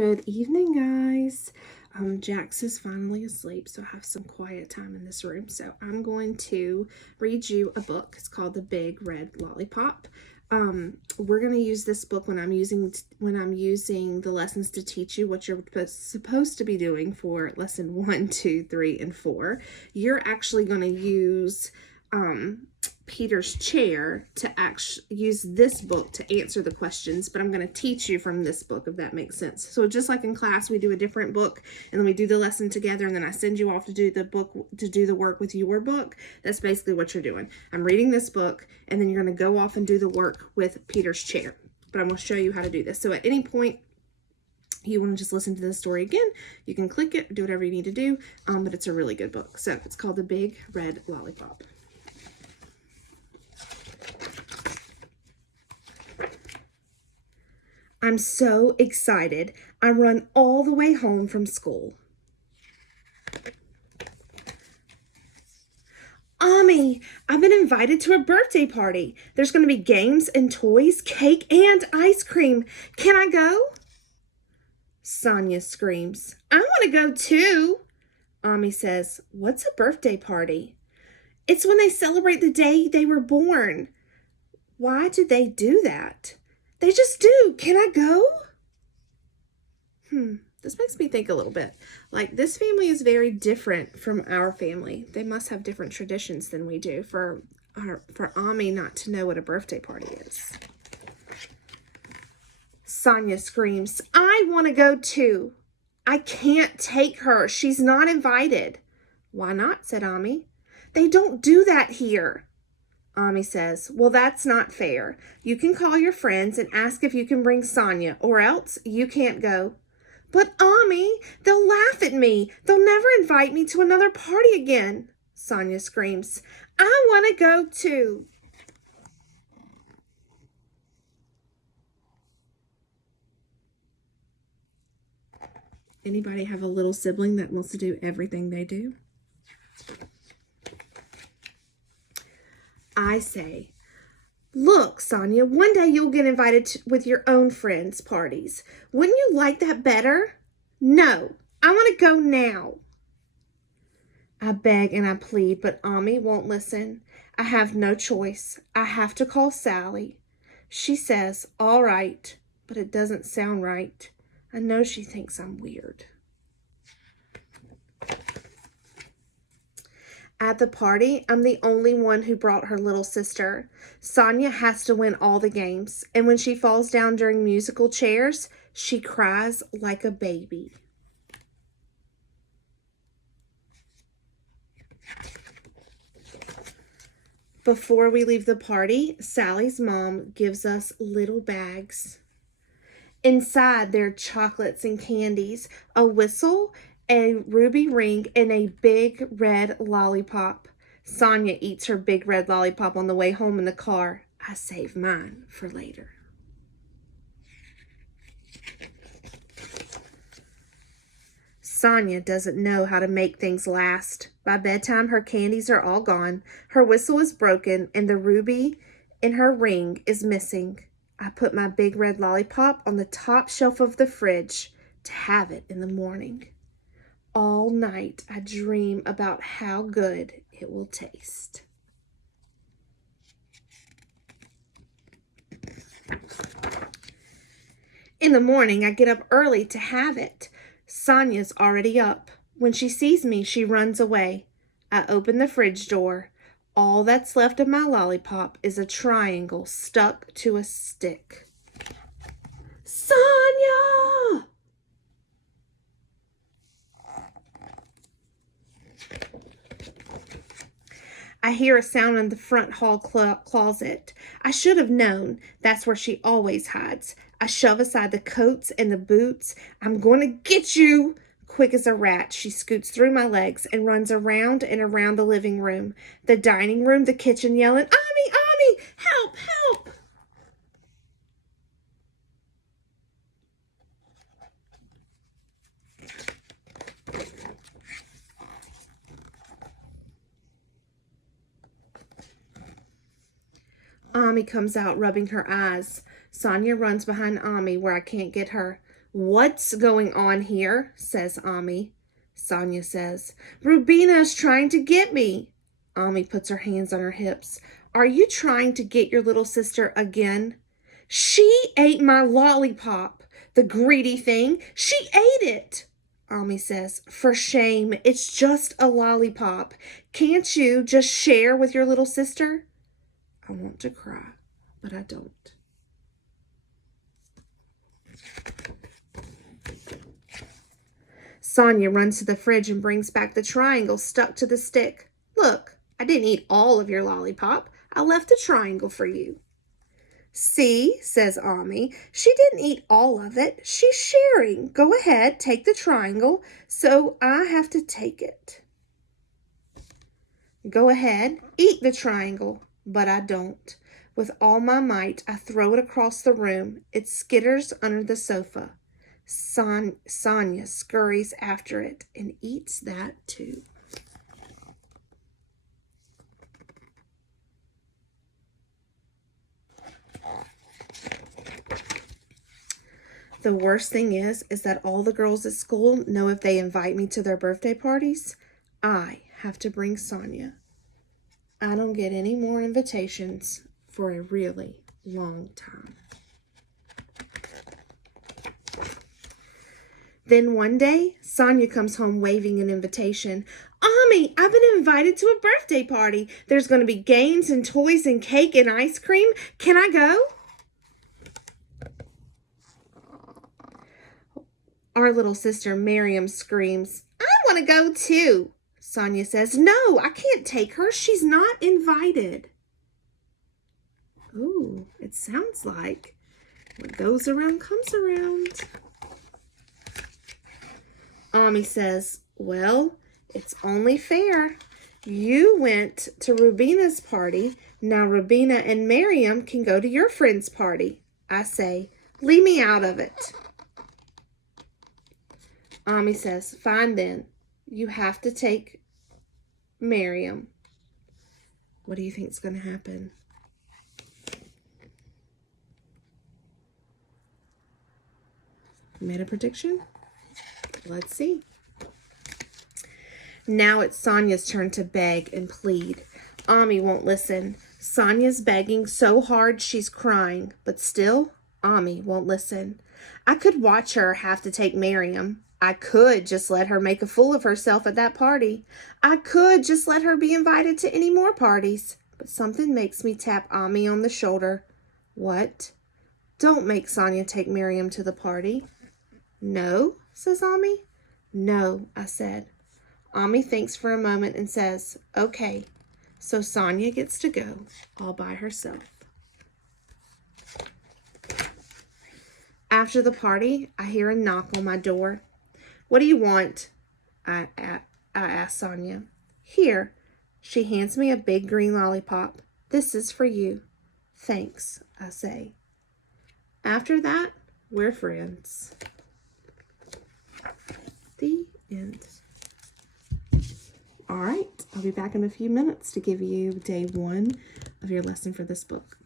Good evening, guys. Jax is finally asleep, so I have some quiet time in this room. So I'm going to read you a book. It's called The Big Red Lollipop. We're going to use this book when I'm using the lessons to teach you what you're supposed to be doing for lesson 1, 2, 3, and 4. You're actually going to use Peter's chair to actually use this book to answer the questions, but I'm going to teach you from this book, if that makes sense. So just like in class, we do a different book and then we do the lesson together, and then I send you off to do the work with your book. That's basically what you're doing. I'm reading this book, and then you're going to go off and do the work with Peter's chair. But I'm going to show you how to do this. So at any point you want to just listen to the story again, you can click it, do whatever you need to do, but it's a really good book. So it's called The Big Red Lollipop. I'm so excited. I run all the way home from school. Mommy, I've been invited to a birthday party. There's going to be games and toys, cake, and ice cream. Can I go? Sonia screams, I want to go too. Ami says, what's a birthday party? It's when they celebrate the day they were born. Why do they do that? They just do. Can I go? This makes me think a little bit. Like, this family is very different from our family. They must have different traditions than we do for Ami not to know what a birthday party is. Sonia screams, I want to go too. I can't take her. She's not invited. Why not? Said Ami. They don't do that here. Ami says, well, that's not fair. You can call your friends and ask if you can bring Sonia, or else you can't go. But Ami, they'll laugh at me. They'll never invite me to another party again. Sonia screams, I want to go too. Anybody have a little sibling that wants to do everything they do? I say, look, Sonia, one day you'll get invited with your own friends' parties. Wouldn't you like that better? No, I want to go now. I beg and I plead, but Ami won't listen. I have no choice. I have to call Sally. She says, all right, but it doesn't sound right. I know she thinks I'm weird. At the party, I'm the only one who brought her little sister. Sonia has to win all the games, and when she falls down during musical chairs, she cries like a baby. Before we leave the party, Sally's mom gives us little bags. Inside, there are chocolates and candies, a whistle, a ruby ring, and a big red lollipop. Sonia eats her big red lollipop on the way home in the car. I save mine for later. Sonia doesn't know how to make things last. By bedtime, her candies are all gone. Her whistle is broken, and the ruby in her ring is missing. I put my big red lollipop on the top shelf of the fridge to have it in the morning. All night, I dream about how good it will taste. In the morning, I get up early to have it. Sonia's already up. When she sees me, she runs away. I open the fridge door. All that's left of my lollipop is a triangle stuck to a stick. Sonia! I hear a sound in the front hall closet. I should have known. That's where she always hides. I shove aside the coats and the boots. I'm going to get you. Quick as a rat, she scoots through my legs and runs around and around the living room, the dining room, the kitchen, yelling, Ami, Ami, help, help. Ami comes out, rubbing her eyes. Sonia runs behind Ami where I can't get her. "What's going on here?" says Ami. Sonia says, "Rubina is trying to get me." Ami puts her hands on her hips. "Are you trying to get your little sister again?" "She ate my lollipop, the greedy thing. She ate it." Ami says, "For shame, it's just a lollipop. Can't you just share with your little sister?" I want to cry, but I don't. Sonia runs to the fridge and brings back the triangle stuck to the stick. "Look, I didn't eat all of your lollipop. I left a triangle for you." "See," says Ami, "she didn't eat all of it. She's sharing. Go ahead, take the triangle, so I have to take it." Go ahead, eat the triangle, but I don't. With all my might, I throw it across the room. It skitters under the sofa. Sonia scurries after it and eats that too. The worst thing is that all the girls at school know if they invite me to their birthday parties, I have to bring Sonia. I don't get any more invitations for a really long time. Then one day, Sonia comes home waving an invitation. "Ami, I've been invited to a birthday party. There's going to be games and toys and cake and ice cream. Can I go?" Our little sister Miriam screams, "I want to go too." Sonia says, "No, I can't take her. She's not invited." Ooh, it sounds like what goes around comes around. Ami says, "Well, it's only fair. You went to Rubina's party. Now Rubina and Miriam can go to your friend's party." I say, "Leave me out of it." Ami says, "Fine then. You have to take Miriam." What do you think is going to happen? You made a prediction? Let's see. Now it's Sonia's turn to beg and plead. Ami won't listen. Sonia's begging so hard she's crying, but still, Ami won't listen. I could watch her have to take Miriam. I could just let her make a fool of herself at that party. I could just let her be invited to any more parties. But something makes me tap Ami on the shoulder. "What? Don't make Sonia take Miriam to the party." "No," says Ami. "No," I said. Ami thinks for a moment and says, "Okay." So Sonia gets to go all by herself. After the party, I hear a knock on my door. "What do you want?" I ask Sonia. "Here." She hands me a big green lollipop. "This is for you." "Thanks," I say. After that, we're friends. The end. All right, I'll be back in a few minutes to give you day 1 of your lesson for this book.